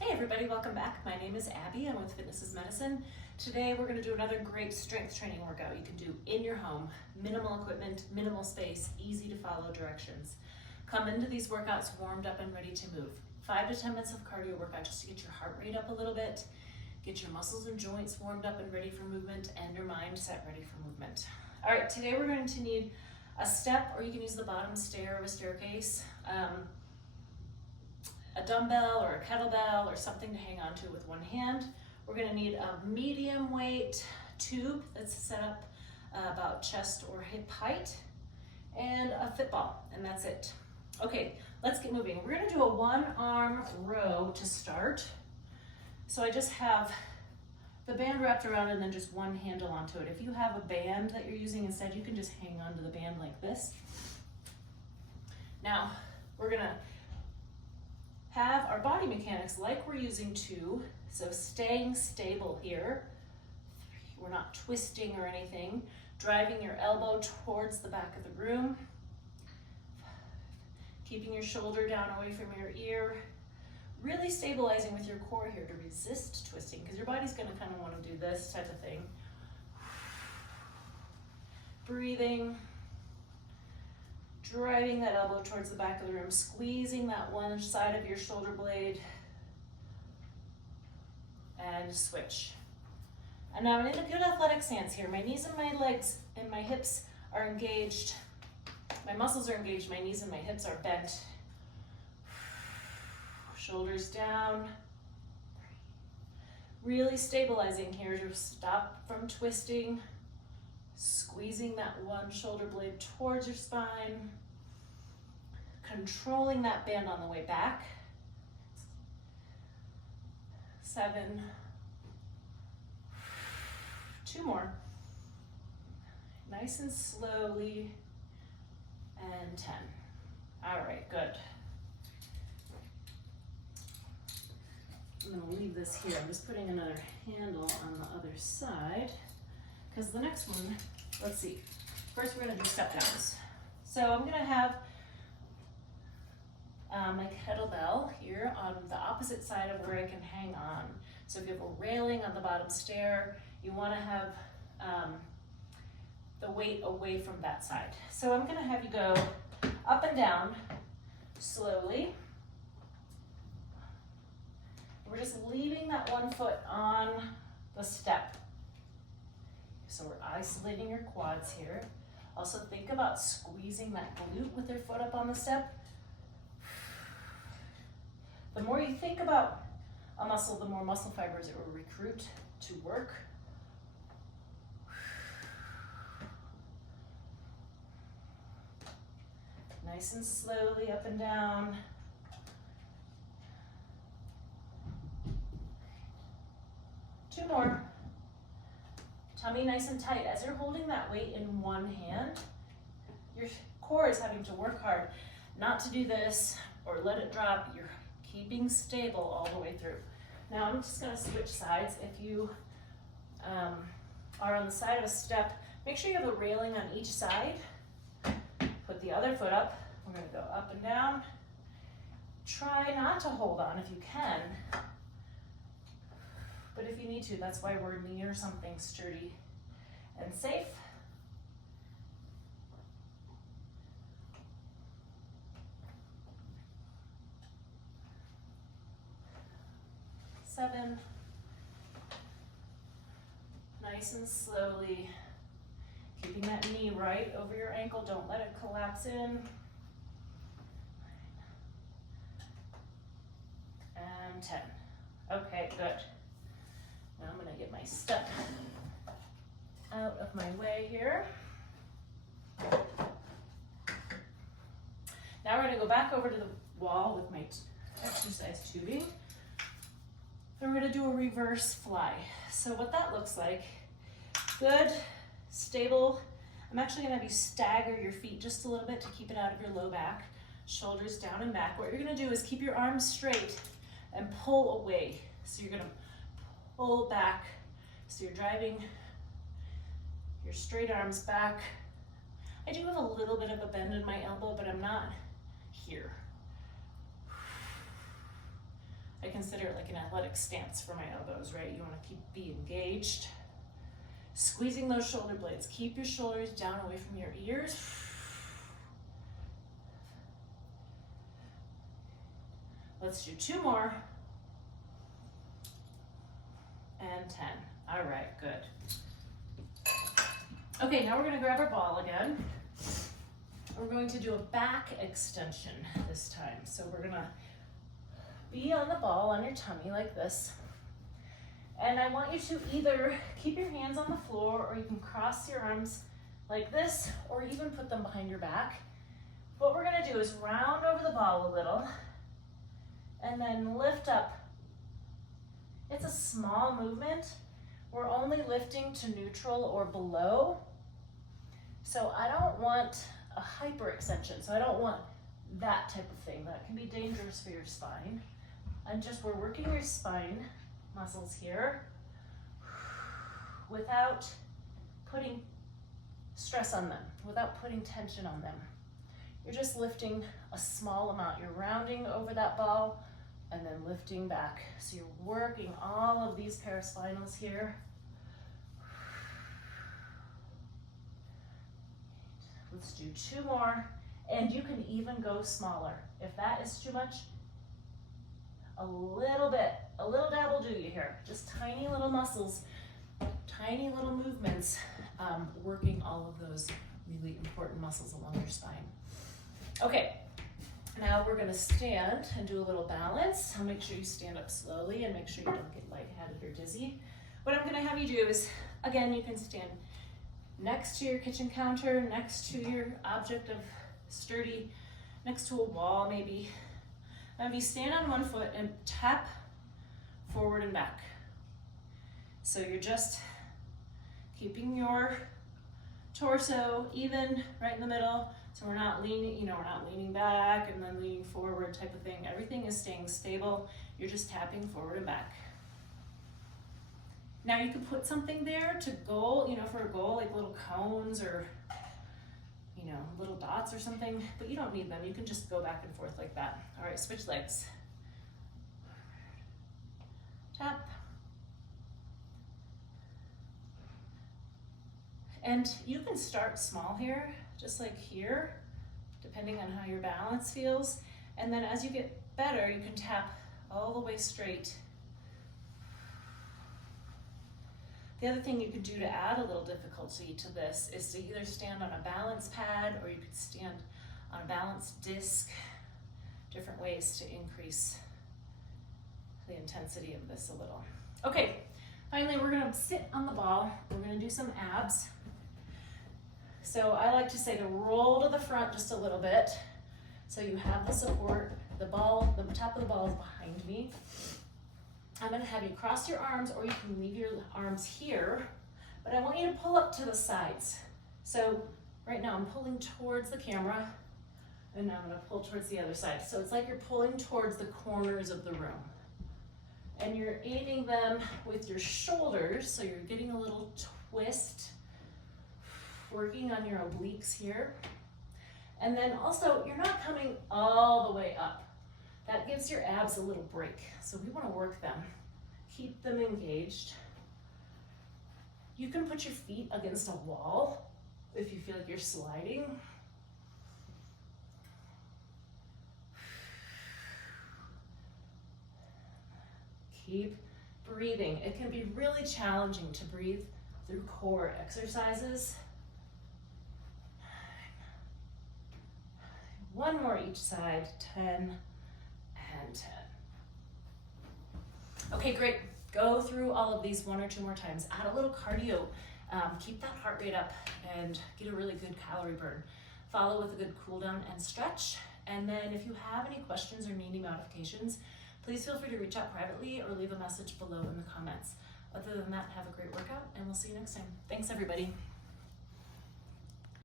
Hey everybody, welcome back. My name is Abby. I'm with Fitness is Medicine. Today we're going to do another great strength training workout you can do in your home. Minimal equipment, minimal space, easy to follow directions. Come into these workouts warmed up and ready to move. 5 to 10 minutes of cardio workout just to get your heart rate up a little bit, get your muscles and joints warmed up and ready for movement, and your mind set ready for movement. All right, today we're going to need a step, or you can use the bottom stair of a staircase. A dumbbell or a kettlebell or something to hang on to with one hand. We're going to need a medium weight tube that's set up about chest or hip height, and a fit ball, and that's it. Okay, let's get moving. We're going to do a one-arm row to start. So I just have the band wrapped around and then just one handle onto it. If you have a band that you're using instead, you can just hang onto the band like this. Now, we're going to have our body mechanics like we're using two, so staying stable here. We're not twisting or anything. Driving your elbow towards the back of the room. Keeping your shoulder down away from your ear. Really stabilizing with your core here to resist twisting, because your body's going to kind of want to do this type of thing. Breathing. Driving that elbow towards the back of the room, squeezing that one side of your shoulder blade, and switch. And now I'm in a good athletic stance here. My knees and my legs and my hips are engaged. My muscles are engaged, my knees and my hips are bent. Shoulders down. Really stabilizing here to stop from twisting. Squeezing that one shoulder blade towards your spine. Controlling that band on the way back. 7. 2 more. Nice and slowly. And 10. All right, good. I'm gonna leave this here. I'm just putting another handle on the other side, because the next one, let's see. First we're gonna do step downs. So I'm gonna have my kettlebell here on the opposite side of where I can hang on. So if you have a railing on the bottom stair, you wanna have the weight away from that side. So I'm gonna have you go up and down slowly. We're just leaving that one foot on the step. So we're isolating your quads here. Also think about squeezing that glute with your foot up on the step. The more you think about a muscle, the more muscle fibers it will recruit to work. Nice and slowly up and down. Two more. Tummy nice and tight. As you're holding that weight in one hand, your core is having to work hard not to do this or let it drop. You're keeping stable all the way through. Now I'm just going to switch sides. If you are on the side of a step, make sure you have a railing on each side. Put the other foot up. We're going to go up and down. Try not to hold on if you can. But if you need to, that's why we're near something sturdy and safe. Seven. Nice and slowly. Keeping that knee right over your ankle. Don't let it collapse in. And 10. Okay, good. Now I'm going to get my step out of my way here. Now we're going to go back over to the wall with my exercise tubing. And we're going to do a reverse fly. So what that looks like, good, stable. I'm actually going to have you stagger your feet just a little bit to keep it out of your low back. Shoulders down and back. What you're going to do is keep your arms straight and pull away. So you're going to pull back, so you're driving your straight arms back. I do have a little bit of a bend in my elbow, but I'm not here. I I consider it like an athletic stance for my elbows, right? You want to be engaged. Squeezing those shoulder blades. Keep your shoulders down away from your ears. Let's do 2 more. And 10. All right, good. Okay, now we're gonna grab our ball again. We're going to do a back extension this time. So we're gonna be on the ball on your tummy like this. And I want you to either keep your hands on the floor, or you can cross your arms like this, or even put them behind your back. What we're gonna do is round over the ball a little, and then lift up. It's a small movement. We're only lifting to neutral or below. So I don't want a hyper extension. So I don't want that type of thing. That can be dangerous for your spine. And just, we're working your spine muscles here without putting stress on them, without putting tension on them. You're just lifting a small amount. You're rounding over that ball and then lifting back. So you're working all of these paraspinals here. Let's do 2 more, and you can even go smaller. If that is too much, a little dab will do you here. Just tiny little muscles, tiny little movements, working all of those really important muscles along your spine. Okay, now we're gonna stand and do a little balance. So make sure you stand up slowly and make sure you don't get lightheaded or dizzy. What I'm gonna have you do is, again, you can stand next to your kitchen counter, next to your object of sturdy, next to a wall maybe. Now you stand on one foot and tap forward and back. So you're just keeping your torso even right in the middle. So we're not leaning, we're not leaning back and then leaning forward type of thing. Everything is staying stable. You're just tapping forward and back. Now you could put something there to goal, for a goal, like little cones or, little dots or something, but you don't need them. You can just go back and forth like that. All right, switch legs. Tap. And you can start small here, just like here, depending on how your balance feels. And then as you get better, you can tap all the way straight. The other thing you could do to add a little difficulty to this is to either stand on a balance pad, or you could stand on a balance disc. Different ways to increase the intensity of this a little. Okay, finally we're gonna sit on the ball. We're gonna do some abs. So I like to say to roll to the front just a little bit. So you have the support, the ball, the top of the ball is behind me. I'm gonna have you cross your arms, or you can leave your arms here, but I want you to pull up to the sides. So right now I'm pulling towards the camera, and now I'm gonna pull towards the other side. So it's like you're pulling towards the corners of the room. And you're aiding them with your shoulders, so you're getting a little twist, working on your obliques here. And then also, you're not coming all the way up. That gives your abs a little break. So we wanna work them. Keep them engaged. You can put your feet against a wall if you feel like you're sliding. Keep breathing. It can be really challenging to breathe through core exercises. 1 more each side, 10 and 10. Okay, great. Go through all of these 1 or 2 more times. Add a little cardio. Keep that heart rate up and get a really good calorie burn. Follow with a good cool down and stretch. And then if you have any questions or need any modifications, please feel free to reach out privately or leave a message below in the comments. Other than that, have a great workout, and we'll see you next time. Thanks, everybody.